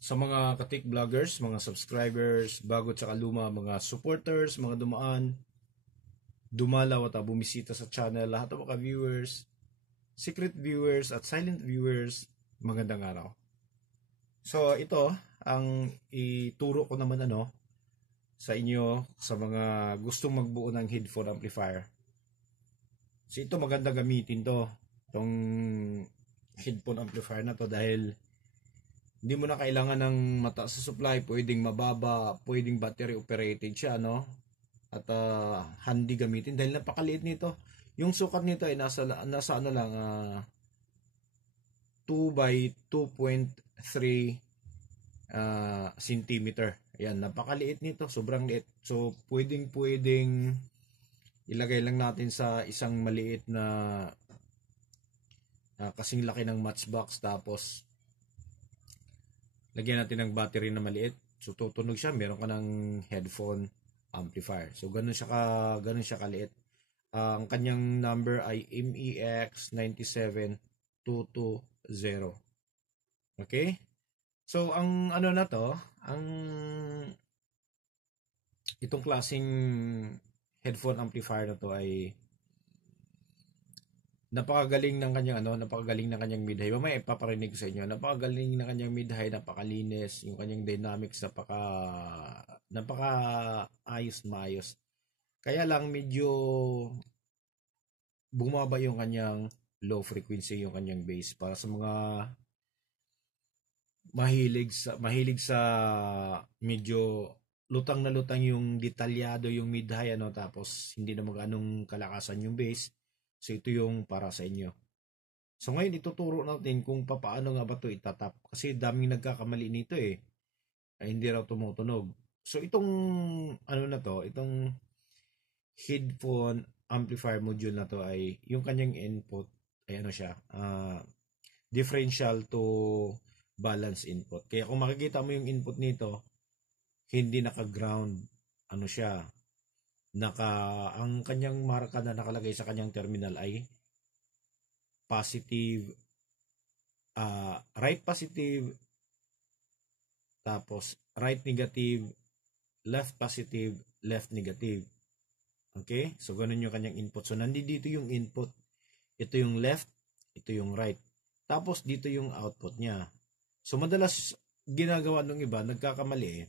Sa mga katik vloggers, mga subscribers, bago at luma, mga supporters, mga dumaan, dumalaw at bumisita sa channel, lahat ng mga viewers, secret viewers at silent viewers, magandang araw. So ito, ang ituro ko naman sa inyo sa mga gustong magbuo ng headphone amplifier. So ito maganda gamitin itong headphone amplifier na to dahil hindi mo na kailangan ng mataas sa supply, pwedeng mababa, pwedeng battery operated siya, at handy gamitin dahil napakaliit nito. Yung sukat nito ay nasa ano lang 2 by 2.3 centimeter. Ayan, napakaliit nito, sobrang liit. So pwedeng ilagay lang natin sa isang maliit na kasing laki ng matchbox, tapos lagyan natin ng battery na maliit. So tutunog siya, meron ka ng headphone amplifier. So ganun siya kaliit. Ang kanyang number ay MEX97220. Okay? So ang itong klaseng headphone amplifier na to ay napakagaling ng kanyang mid-high. Mamaya ipaparinig ko sa inyo. Napakagaling ng kanyang mid-high, napakalinis, yung kanyang dynamics napaka maayos. Kaya lang medyo bumaba yung kanyang low frequency, yung kanyang bass, para sa mga mahilig sa medyo lutang na lutang yung detalyado yung mid-high, tapos hindi na maganong kalakasan yung bass. So ito yung para sa inyo. So ngayon ituturo natin kung paano nga ba ito itatap, kasi daming nagkakamali nito ay hindi raw tumutunog. So itong itong headphone amplifier module na to ay yung kanyang input ay differential to balance input. Kaya kung makikita mo yung input nito, hindi naka-ground, ang kanyang marka na nakalagay sa kanyang terminal ay positive, right positive, tapos right negative, left positive, left negative. Okay? So ganun yung kanyang input. So nandito yung input, ito yung left, ito yung right, tapos dito yung output niya. So madalas ginagawa ng iba, nagkakamali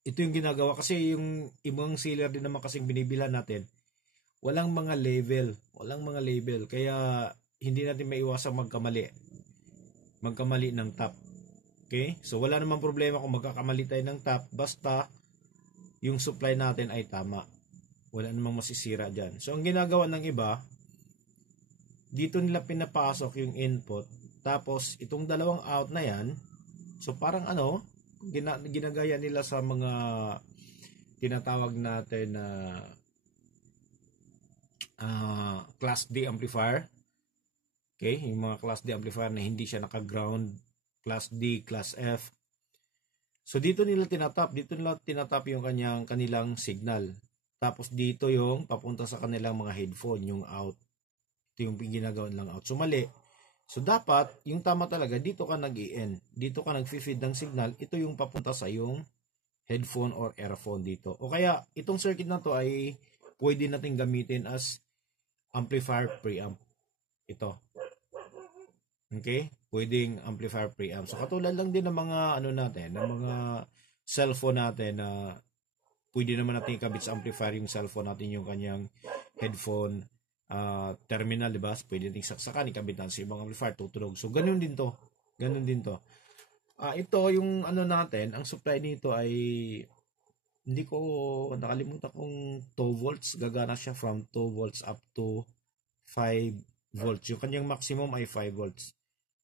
ito yung ginagawa, kasi yung ibang sealer din naman kasing binibilhan natin, walang mga label, kaya hindi natin maiwasang magkamali ng top. Okay? So wala namang problema kung magkakamali tayo ng top, basta yung supply natin ay tama, wala namang masisira dyan. So ang ginagawa ng iba, dito nila pinapasok yung input, tapos itong dalawang out na yan, so parang ginagaya nila sa mga tinatawag natin na class D amplifier. Okay, yung mga class D amplifier na hindi siya naka-ground, class D, class F. So dito nila tinatap yung kanilang signal. Tapos dito yung papunta sa kanilang mga headphone, yung out. Ito yung ginagawa nilang out. So mali. So dapat, yung tama talaga, dito ka nag-i-end. Dito ka nag-feed ng signal. Ito yung papunta sa yung headphone or earphone dito. O kaya, itong circuit na to ay pwede natin gamitin as amplifier preamp. Ito. Okay? Pwedeng amplifier preamp. So katulad lang din ng mga ng mga cellphone natin na pwede naman natin ikabit sa amplifier yung cellphone natin, yung kanyang headphone terminal, diba? Pwede natin saksakan, ikabit natin sa ibang amplifier, tutunog. So ganun din to. Ito yung natin, ang supply nito ay hindi ko nakalimutan kung 2 volts, gagana siya from 2 volts up to 5 volts. Yung kanyang maximum ay 5 volts.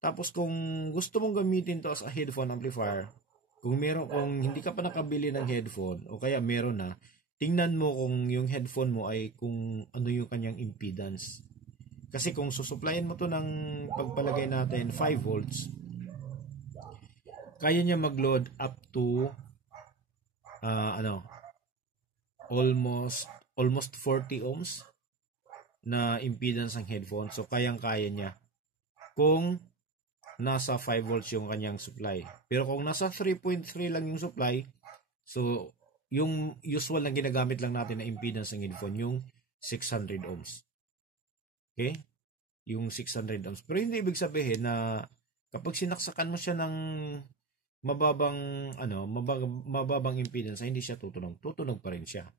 Tapos kung gusto mong gamitin to as a headphone amplifier, kung hindi ka pa nakabili ng headphone o kaya meron na, tingnan mo kung yung headphone mo ay kung ano yung kanyang impedance. Kasi kung susuplayan mo to ng pagpalagay natin 5 volts, kaya niya mag-load up to almost 40 ohms na impedance ng headphone. So kayang-kaya niya kung nasa 5 volts yung kanyang supply. Pero kung nasa 3.3 lang yung supply, so yung usual na ginagamit lang natin na impedance ng headphone, yung 600 ohms. Okay? Yung 600 ohms. Pero hindi ibig sabihin na kapag sinaksakan mo siya ng mababang impedance, hindi siya tutunog. Tutunog pa rin siya.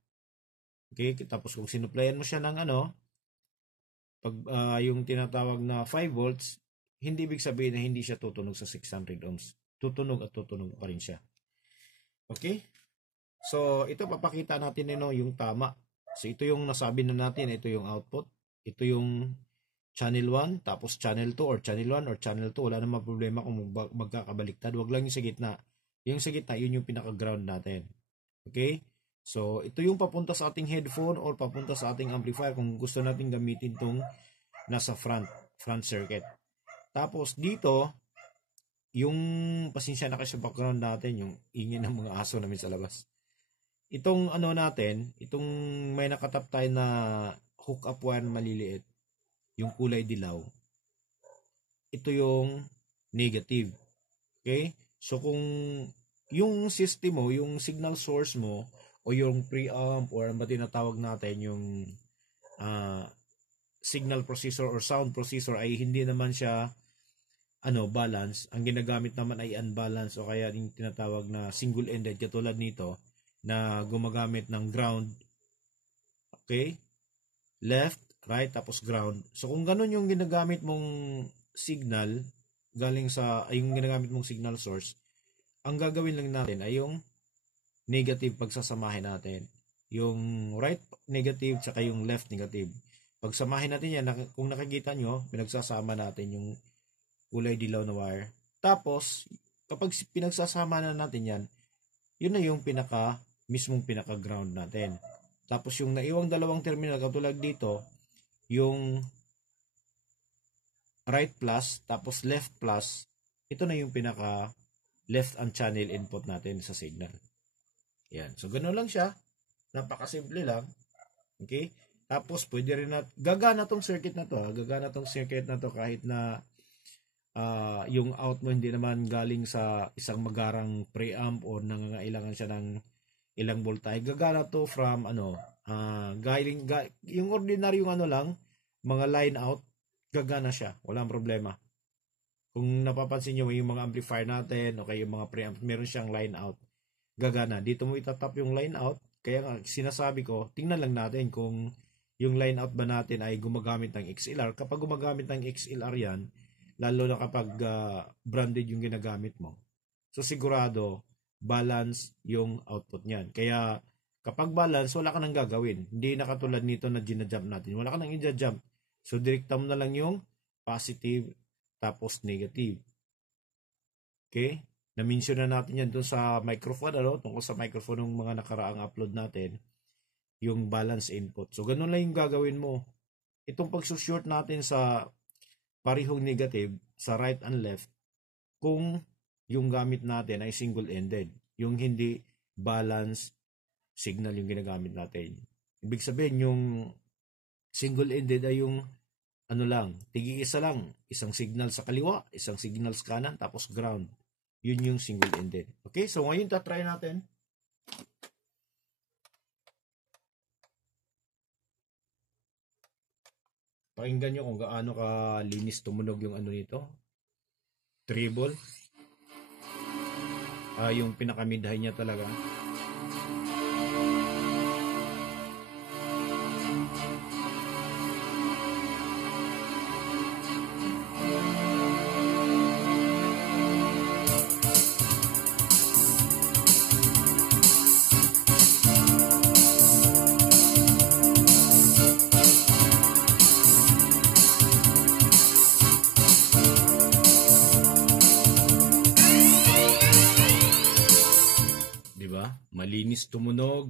Okay? Tapos kung sinuplayan mo siya ng yung tinatawag na 5 volts, hindi ibig sabihin na hindi siya tutunog sa 600 ohms. Tutunog at tutunog pa rin siya. Okay? So, ito papakita natin yung tama. So, ito yung nasabi na natin. Ito yung output. Ito yung channel 1, tapos channel 2 or channel 1 or channel 2. Wala namang problema kung magkakabaliktad. Huwag lang yung sa gitna. Yung sa gitna, yun yung pinaka-ground natin. Okay? So, ito yung papunta sa ating headphone or papunta sa ating amplifier kung gusto natin gamitin tong nasa front circuit. Tapos, dito, yung pasensya na kayo sa background natin, yung ingin ng mga aso namin sa labas. Itong natin, itong may nakatap tayo na hook up wire na maliliit, yung kulay dilaw, ito yung negative. Okay? So kung yung system mo, yung signal source mo, o yung preamp or ang tinatawag natin yung signal processor or sound processor ay hindi naman siya balance, ang ginagamit naman ay unbalance o kaya yung tinatawag na single-ended katulad nito na gumagamit ng ground, okay, left, right, tapos ground. So kung ganun yung ginagamit mong signal galing sa yung ginagamit mong signal source, ang gagawin lang natin ay yung negative pagsasamahin natin, yung right negative tsaka yung left negative. Pagsamahin natin yan, kung nakikita nyo, pinagsasama natin yung kulay dilaw na wire. Tapos, kapag pinagsasama na natin yan, yun na yung mismong pinaka-ground natin. Tapos yung naiwang dalawang terminal, katulad dito, yung right plus, tapos left plus, ito na yung pinaka-left and channel input natin sa signal. Yan. So, ganoon lang siya. Napakasimple lang. Okay? Tapos, pwede rin gagana tong circuit na to. Gagana tong circuit na to kahit na yung out mo hindi naman galing sa isang magarang preamp o nangangailangan siya ng ilang voltage. Gagana to from yung ordinaryong lang, mga line out, gagana siya. Walang problema. Kung napapansin nyo yung mga amplifier natin o kaya yung mga preamp, meron siyang line out. Gagana. Dito mo itatap yung line out. Kaya nga, sinasabi ko, tingnan lang natin kung yung line out ba natin ay gumagamit ng XLR. Kapag gumagamit ng XLR yan, lalo na kapag branded yung ginagamit mo, so sigurado balance yung output niyan. Kaya kapag balance, wala ka nang gagawin. Hindi na katulad nito na ginajump natin. Wala ka nang i-jump. So direkta mo na lang yung positive tapos negative. Okay? Na-mention na natin yan doon sa microphone, tungkol sa microphone ng mga nakaraang upload natin, yung balance input. So ganun lang yung gagawin mo. Itong pagsushort natin sa parehong negative sa right and left, kung yung gamit natin ay single-ended, yung hindi balance signal yung ginagamit natin. Ibig sabihin yung single-ended ay yung tigi-isa lang, isang signal sa kaliwa, isang signal sa kanan, tapos ground. Yun yung single-ended. Okay, so ngayon tatry natin. Pakinggan nyo kung gaano kalinis tumunog yung nito. Treble. Yung pinakamidhay niya talaga. Malinis tumunog.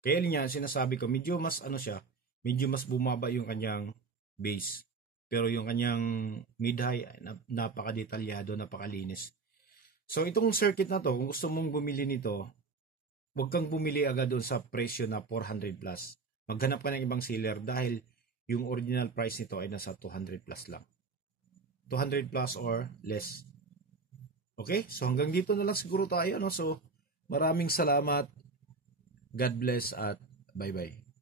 Kaya niya sinasabi ko, medyo mas medyo mas bumaba yung kanyang bass. Pero yung kanyang mid-high, napaka-detalyado, napakalinis. So itong circuit na to, kung gusto mong bumili nito, huwag kang bumili agad doon sa presyo na 400 plus. Maghanap ka ng ibang seller dahil yung original price nito ay nasa 200 plus lang. 200 plus or less. Okay? So hanggang dito na lang siguro tayo, no? So maraming salamat. God bless at bye-bye.